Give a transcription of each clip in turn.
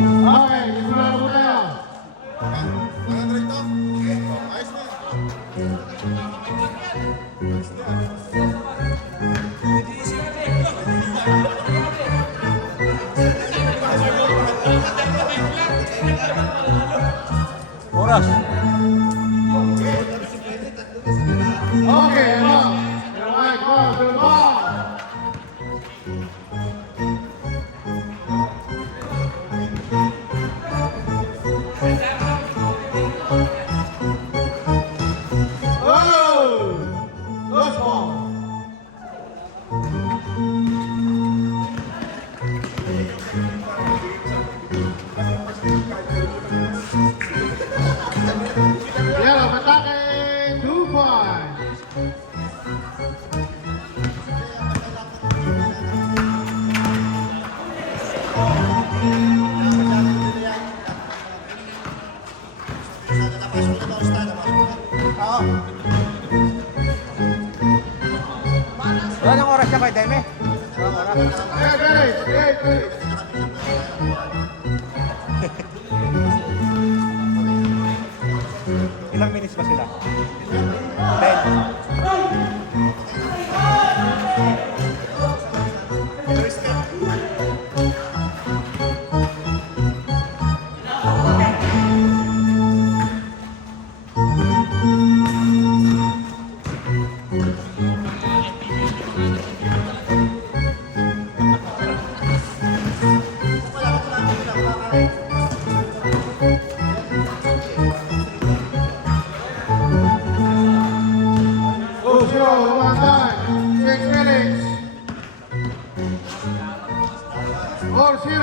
Okay, simula po tayo. Mga direkto? Ayos na. Oras. Okay, ano? Okay, go, to the ball. Oh! Lost ball. Yellow, atake, 2 points. Wala nang oras siya kay Deme. Walang oras. Hey, guys, hey, guys. Ilang minutes ba sila? 10. Go, zero, one time. 6 minutes. 4-0.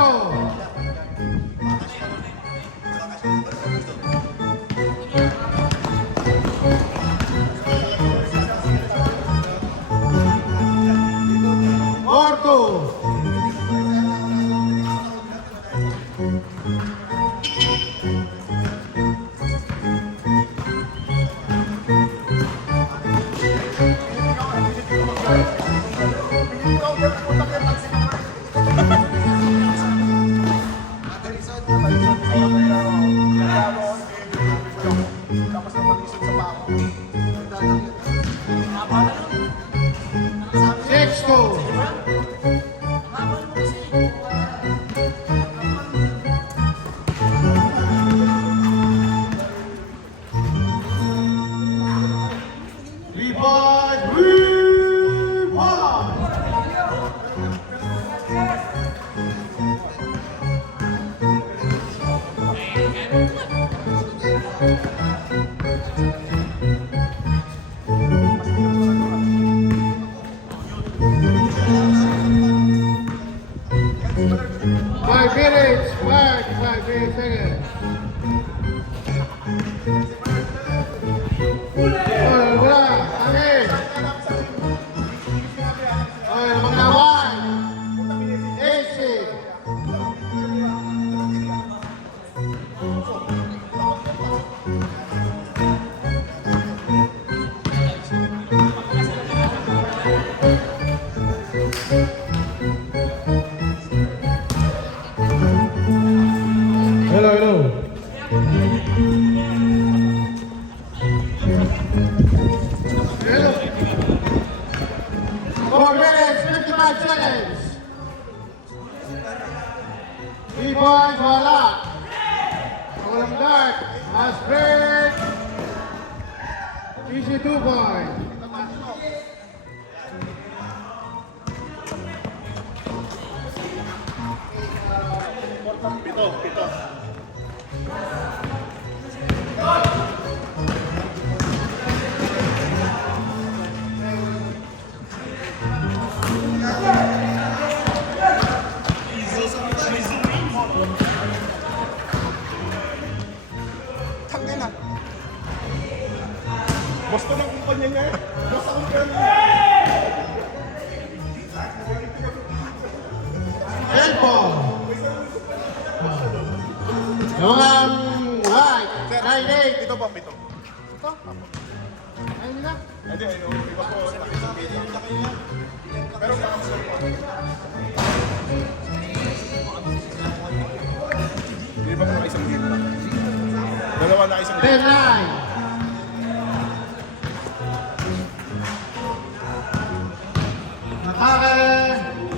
Orto. Tapos na mag-isip sa pako. 6-2. Revive, revive. Five minutes, five minutes, seconds. Wala, okay. Okay, mga one. Exit. Hello, hello. Hello. 4 minutes, 55 seconds. 3 points, wala. Walang dart, last break. Easy 2 points. Pito. Tangin na. Boss ko ng kumpanya niya eh. Boss ako ng kumpanya. Handball. Right, right, eight. Pito ba? Pito. Ito? Ayun na. Hindi, iba po. Pero parang Dalawa na isang 10-9. Atake.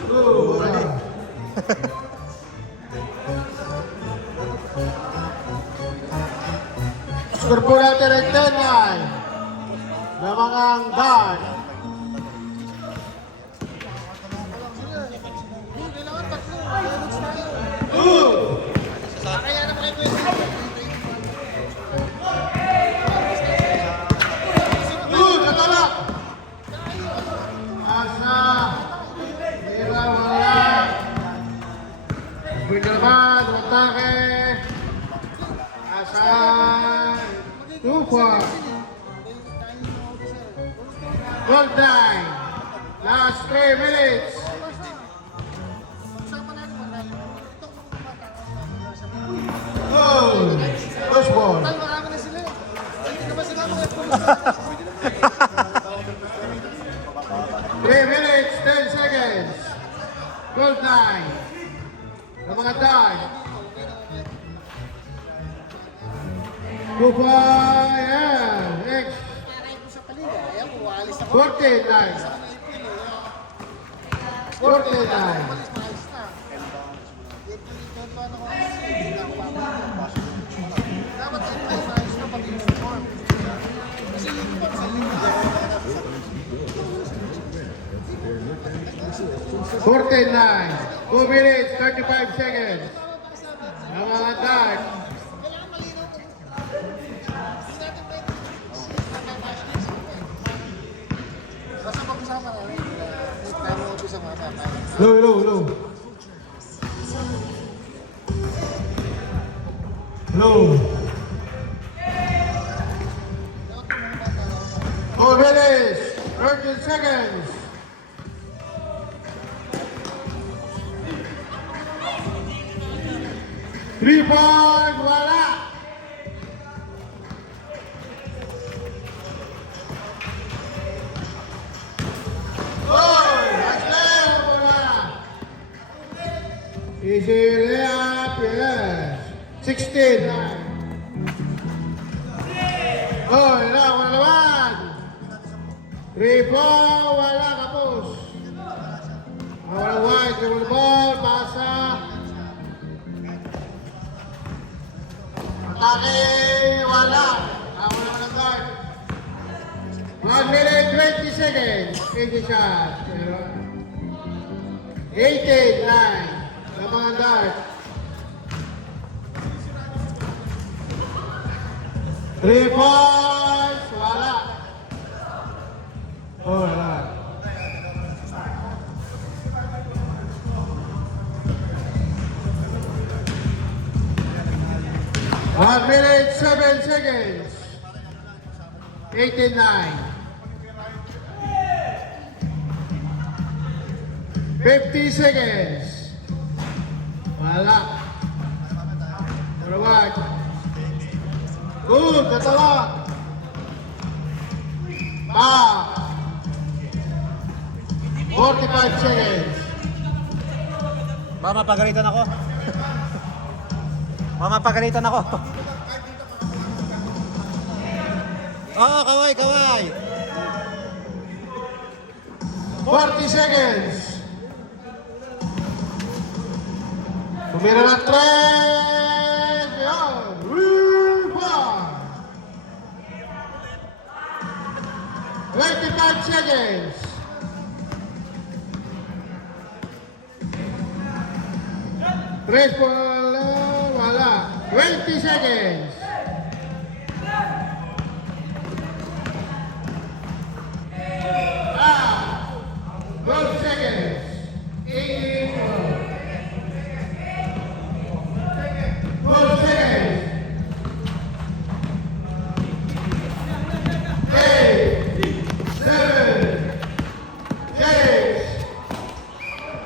Wala. Score po natin ay 10-9. Lamangang guard. Katalak. Asa. Hila, wala. Binaman, atake. Asa. Tupa. Gold time. Last 3 minutes. Oh, push ball. 3 minutes, 10 seconds. Gold time. Ang mga time. Tupa, yan. Next. 49. 49. Dapat ay ayos na pag-inform. Kasi yung iba, kasi yung iba. 49. 2 minutes, 35 seconds. Ang mga dart. Kailangan malinaw. Hindi natin pwede. Basta pag-usapan namin. Kaya mo sa mga bata. Low. Low. 4 minutes, 13 seconds. Three-point, wala. Easy layup, yes. 16. Oh, wala naman. 3-4, wala kapos. Wala white, wala ball, pasa. Atake, wala. Wala na guard. 1 minute, 20 seconds. 20 shot. 18-9. Sa mga guard. 3 points, wala. Oh, wala. One minute, 7 seconds. 18-9. 50 seconds. Wala. Forward. Good, katawa. Back. 45 seconds. Mama, pagalitan ako. Mama, pagalitan ako. Oo, kaway. 40 seconds. Tumira ng 3. Yan. Rebound. 25 seconds. Tres wala. 20 seconds. Ah, 12 seconds. 18. 12 seconds. 8, 7, 6,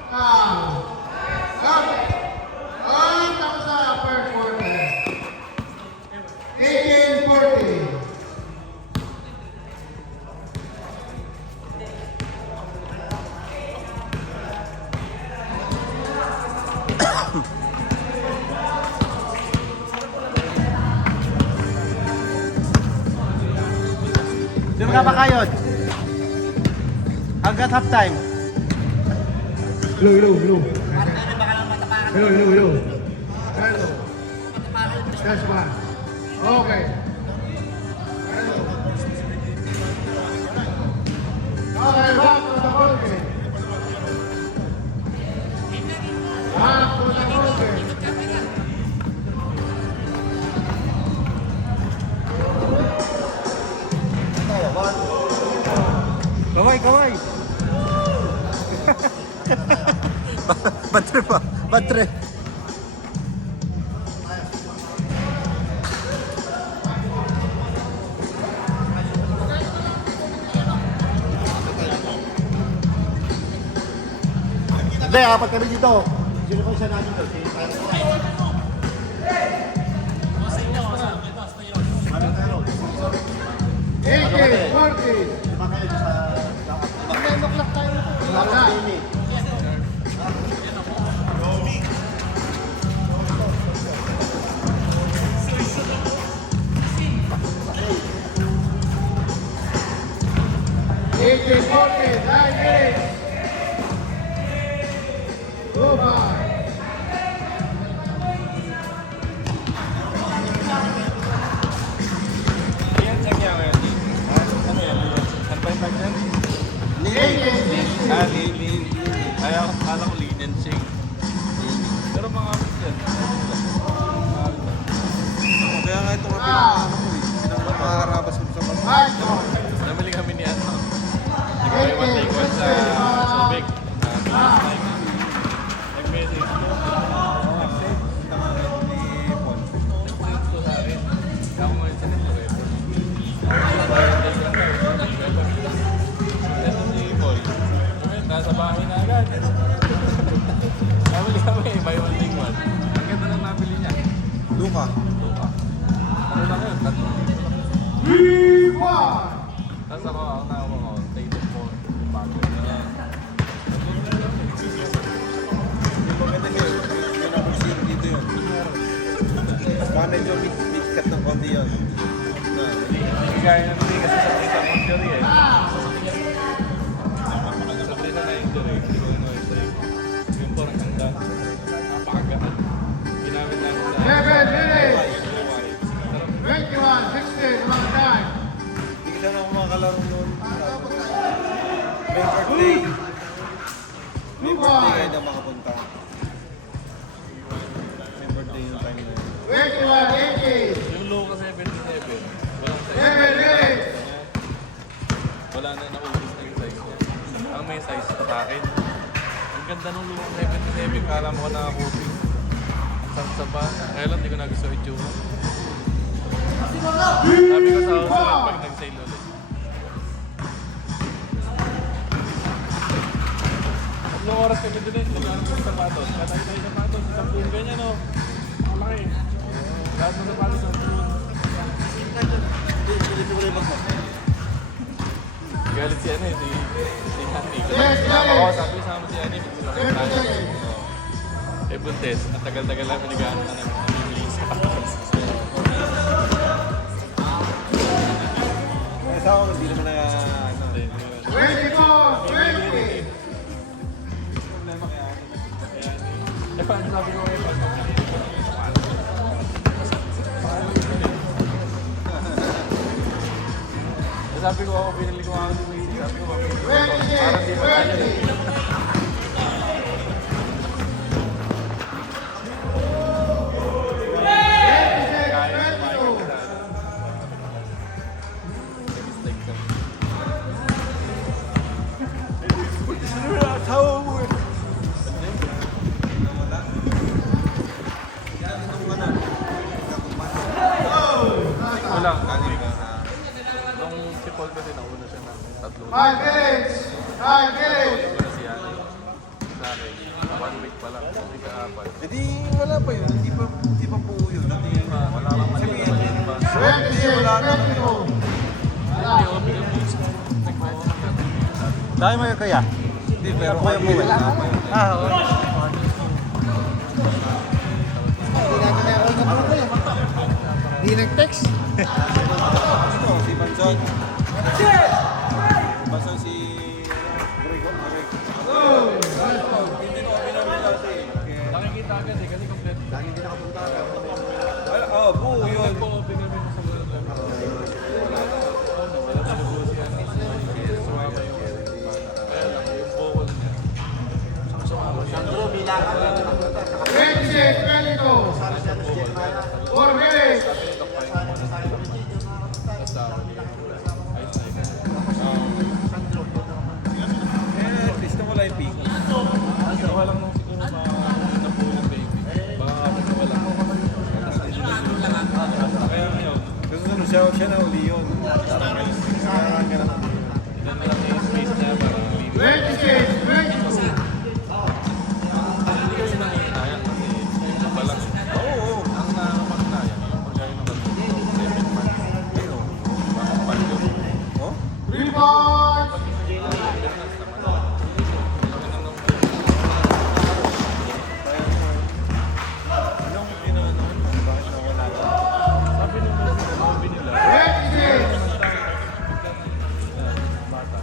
5. Tapos na first quarter. magkapakayod. Hanggat half time. Hello. Hello. That's one. Okay. Okay, back to the ball game. Back to the ball game. Kaway. Bad trip ah. Bad trip. Hindi, apat kami dito. Sino pa isa natin doon? AK, 40. Lima kayo sa... Mag-nenoklak tayo na po. Wala. AK, 40. 9 minutes. Go by. Ayaw, kala ko linen sing. Pero mga kapit yan. Kaya nga ito kapit ng makakarabas ko sa mga. Namili kami ni ano. Nag-iwan take one sa Subic. Nag-message ko. Nag-send ko sa akin. Ako ngayon sa neto eh. Nasa bahay na agad. Nabili kami, buy one take one. Ang ganda lang nabili niya. Luka. Ano lang yun? Tatlo. Rewind. Tapos ako, take the four. Bago na. Yung maganda nyo, yung napusin dito yun. Baka medyo mid-cut ng konti yun. Hindi kaya na hindi kasi sa isa injury eh. Sa isa na injury, hindi ko ano eh. Yung porang ganda. Napakagahan. Ginamit namin sa... 7 minutes. 21, 16, wrong time. Hindi kita na ako makakalaro noon. May birthday. May birthday kayo na makapunta. May birthday yung time na yun. 21, 80. Yung low kasi 77. Walang size. 7 minutes. Wala na naubos na yung size niya. Ang may size sa akin. Ang ganda nung lumang 77. Kala mo ko nakakopi. Ang sapa. Kaya lang, hindi ko nagustuhan yung itsura. Sabi ko sa house pag nag-sale ulit. Tatlong oras kami din eh. Nagkaroon ko ng sapatos. Katay tayo sapatos. Isang puno ganyan o. Ang laki. Lahat ng sapatos ng puno. Galit si ano eh. Si Hani. Yes, Oo, yes. sabi sama si Hani. 30 seconds. Eh, buntes. Ang tagal-tagal lang pinigaan na namimili sa sapatos. Sa ako, hindi naman na ano. 24, 20. Problema kaya ano. Eh, paano sabi ko ngayon? Sabi ko ako, binili ko ako ng Macy. Sabi ko, parang di ba tayo? Kaya kumain ka sa mistake ka. Wala. Nung si Paul kasi nauna siya ng tatlo. 5 minutes. 5 minutes. Wala si Yani. Sa akin, 1 week pa lang. Hindi ka apat. Eh di wala pa yun, hindi pa buo yun. Wala kang mali na mali pa. 26, 22. Hindi ako pinag-post. Nag-post ka. Dahil mo yun kaya? Hindi, pero Ako yung buwi. Oo. Hindi natin na ako na po yan. Hindi nag-text. Si Manzon. Kaso si... Gregor. Hindi ko kami namin dati. Nakikita agad eh, kasi complete. Dahil hindi nakapunta. Buo yun. Nagpo-open kami sa mga lang. Wala na lubo siya. Sumama yung kaya lang, yung vocal niya. Sumama siya. 26-22. 4 minutes. At least nawala yung peak. Walang nung siguro na po yung baby. Baka kapag nawala. Kaya yun. Kasi ano, siya na uli yun. Ilan na lang yung space niya para libre. 26-22. Hindi kasi nanginaya kasi yung balang. Oo. Ang nakakapagkaya yung pagkain ng 7 months. Ayun. Bakit pa yun? Oh? 3 points. Anong pinaano? Bakit nawala? Sabi nung sabi nila, 26. bata.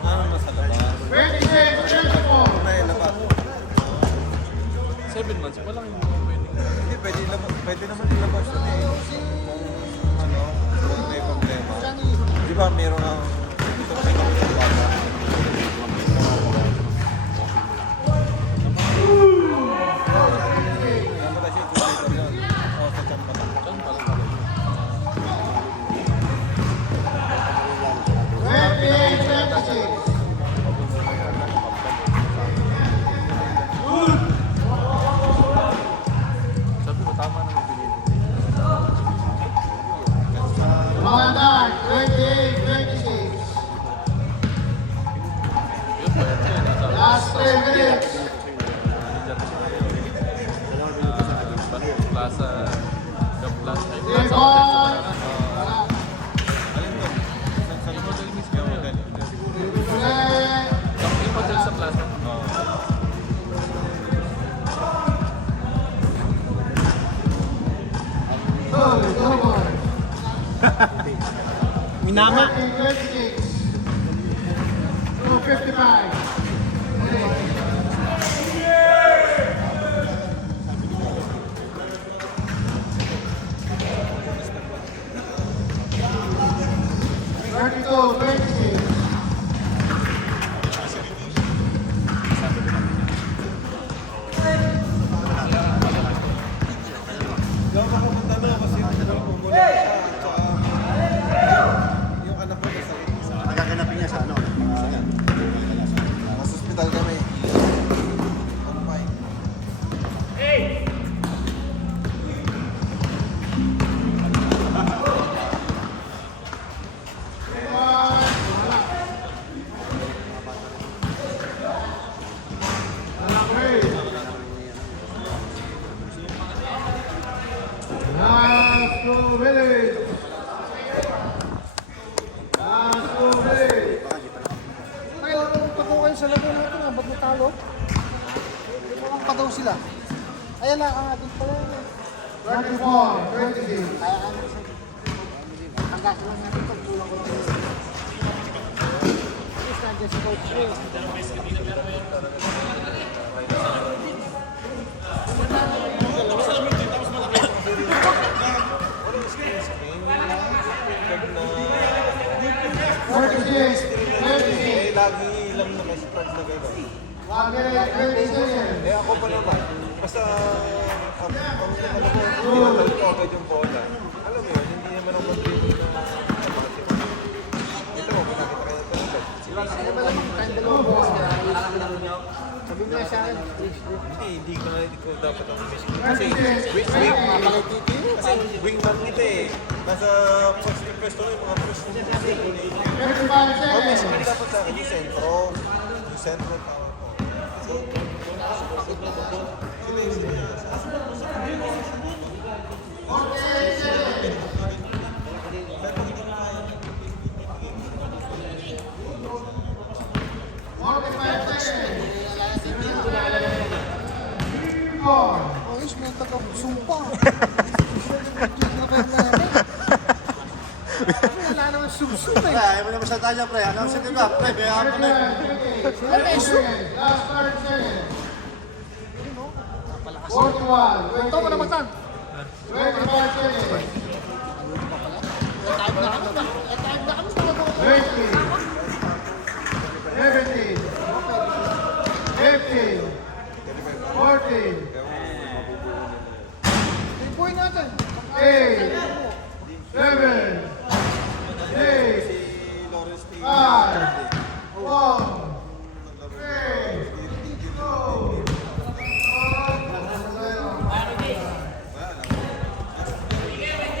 Ano nasa labas? 26-24. Nailabas. 7 months, walang yung pwedeng. Hindi, pwede naman ilabas yun eh. Kung may problema. Di ba meron ang ito may kapit ng bata? Namatay siya kung dito dyan. O sa tiyan pa lang. Saan pala pala? 28-26. Sabi ko, tama na yung pinili. Magandang 28-26. Yun pa yun. Last 10 minutes. Plaza, the Plaza, ay 3 Plaza Hotel sa points. Banana. Alin doon? Sa model mismo. Yung model. Yung hotel sa Plaza. Minama. 26. 2:55. Thirty-two, 26. Hindi ako makapunta na kasi yung pumula siya. Tsaka yung anak ko nasa isa. Nagaganapin niya sa ano? Nasa ospital kami. Kumpay. Last 2 minutes. Last 2 minutes. Ay, pagkuha kayo sa laro natin, ba't natalo? Parang pa daw sila. Ayan na, ang ating pala. 34, 26. Kaya ano sa... Ang gagawin natin pag kulang ko ito. Yes, nandiyan si Coach Ray. Eh, lagi lang naka-start na gano'n. 1 minute, 20 seconds. Eh ako pa naman, basta ang pinatalo ko agad yung bola. Alam mo yun, hindi naman ako mag-dribble na automatic. Ito mo, pinakita kayo talaga. Ano ba naman kayong dalawang bukas kaya? Sabi mo sa akin, Hindi ko dapat ang miss. Kasi wingman kita eh. Nasa first pwesto na yung mga first 35 Ang seconds. miss ko dapat sa akin yung sentro. Yung sentro tawag ko. ayos, may taga-sumpa. Wala naman Susunod Pre, eh. ayaw mo naman sa tayo, pre. Anong sige ka, pre? Bayaan mo na. 30 seconds. Last 30 seconds. 41. Ito mo naman